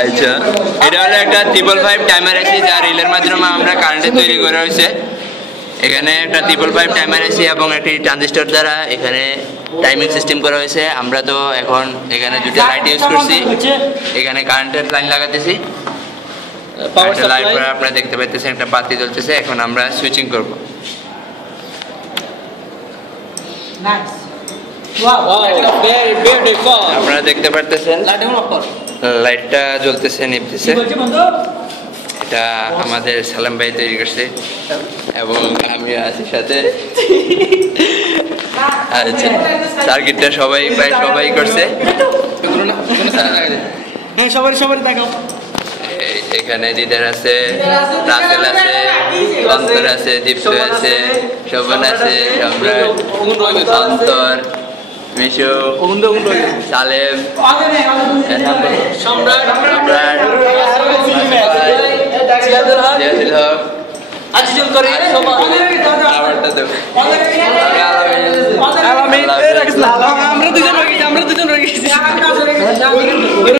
আচ্ছা, এটা হলো একটা 555 টাইমার এসি যা রিলের মাধ্যমে আমরা কারেন্টে তৈরি করা হয়েছে। এখানে একটা 555 টাইমার এসি এবং একটি ট্রানজিস্টর দ্বারা এখানে টাইমিং সিস্টেম করা হয়েছে। আমরা তো এখন এখানে দুটো লাইট ইউজ করছি, এখানে কারেন্টের লাইন লাগাতেছি। লাইট আপনারা দেখতে পাচ্ছেন একটা বাতি জ্বলতেছে। এখন আমরা সুইচিং করব। আপনারা দেখতে পাচ্ছেন লাইটটা জ্বলতেছে নিভতেছে। এটা আমাদের সালাম ভাই তৈরি করছে এবং আমি আছি সাথে। আচ্ছা, সার্কিটটা প্রায় সবাই করছে। এখানে দিদার আছে, রাসেল আছে, অন্তর আছে, দীপ্ত আছে, শোভন আছে, সম্রাট, অন্তর, মিশু, সালেম, সম্রাট, আজিজুল করিম, আমরা দুজন রয়ে গেছি।